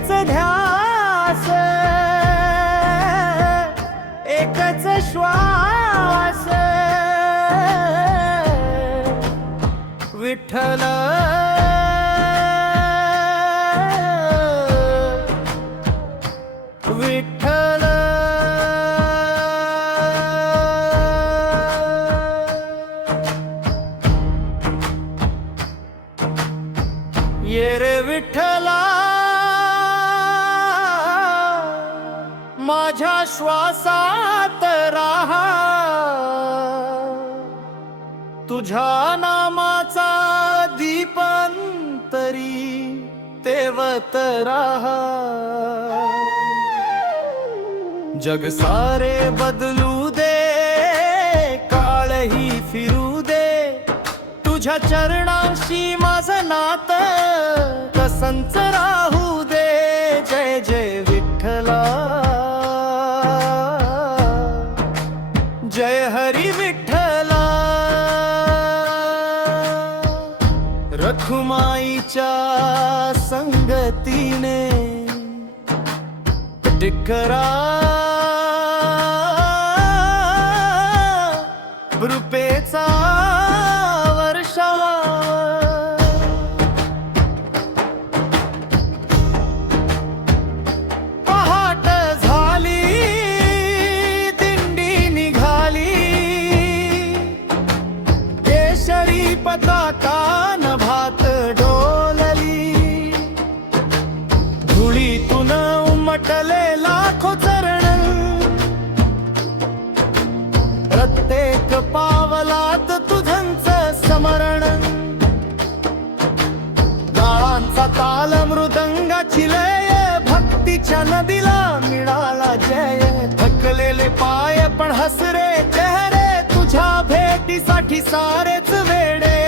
एकच ध्यास, एकच श्वास, विठ्ठल विठ्ठल. ये रे विठ्ठला माझ्या श्वासात राहा, तुझ्या नामाचा दीपंतरी तेवत राहा. जग सारे बदलू दे, काळही फिरू दे, तुझ्या चरणाशी माझं नातं कसंच राहू दे. जय जय विठ्ठला, जय हरी विठ्ठला. रखुमाईच्या संगतीने टिकरा रुपेचा वर्षावा. पहाट झाली दिंडी निघाली, केशरी पताका नभात डोलली. धुळीतून उमटले लाखो चरण, प्रत्येक पावलात तुझंच स्मरण. गाळांचा ताल मृदंगाची लय, भक्तीच्या नदीला मिळाला जय. थकलेले पाय पण हसरे चेहरे, तुझ्या भेटीसाठी सारेच वेडे.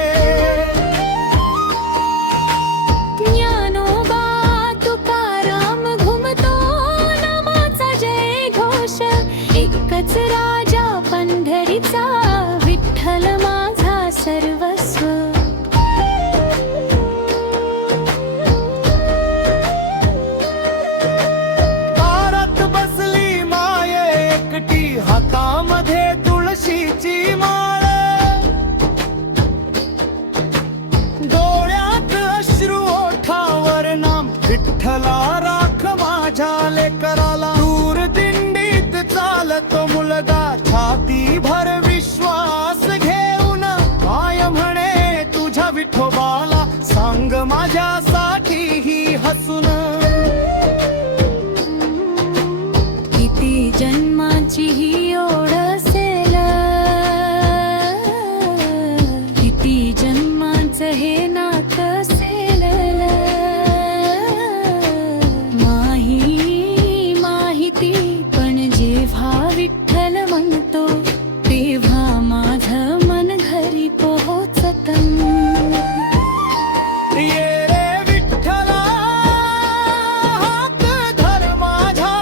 ज्ञानोबा तुकाराम घुमतो नामाचा जय घोष, एकच राजा पंढरीचा विठ्ठल माझा सर्वस्व. दारात बसली माये एकटी, हातामध्ये तुळशीची माळ, डोळ्यात अश्रू ओठावर नाम विठ्ठला राख माझ्या लेकराला. दूर दिंडीत चालतो मुलगा, छाती भर विश्वास घेऊन काय म्हणे तुझ्या विठोबाला. सांग माझ्यासाठी ही हसून, किती जन्माची ही ओढ असेल, किती जन्माचं हे नातं असेल. माहिती पण जेव्हा विठ्ठल म्हणतो, तेव्हा माझं मन घरी पोहोचतं. ये रे विठ्ठला हात धर माझ्या,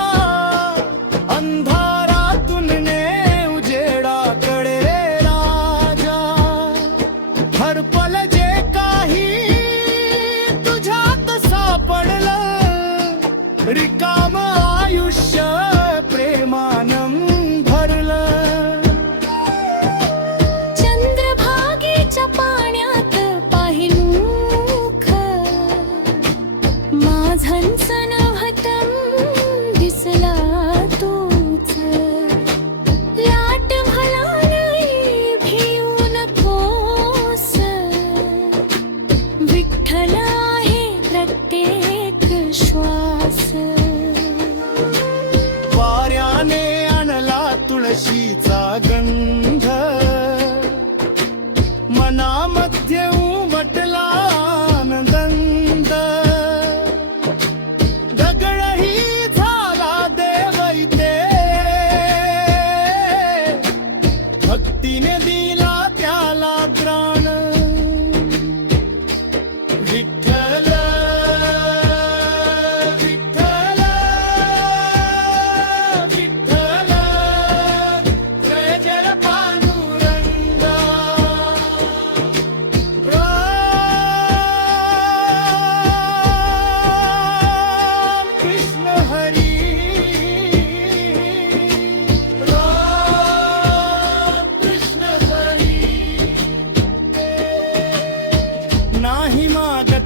अंधारातून ने उजेडाकडे रे राजा. हरपल जे काही तुझ्यात सापडलं, रिकाम आयुष्य प्रेमानं भरलं. चंद्रभागेच्या पाण्यात पाहिलं मुख, माझंच नव्हतं दिसला तूच. लाट भला नाही भिवू नकोस, विठ्ठल आहे प्रत्येक श्वास.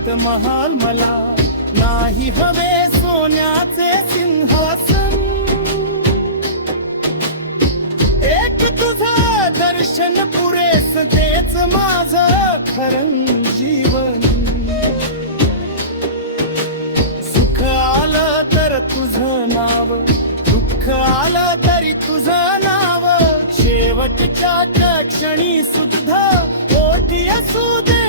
महाल मला नाही हवे सोन्याचे सिंहासन एक तुझं दर्शन पुरेस तेच माझं खरं जीवन सुख आलं तर तुझं नाव दुःख आलं तरी तुझं नाव शेवटच्या क्षणी सुद्धा ओठी असू दे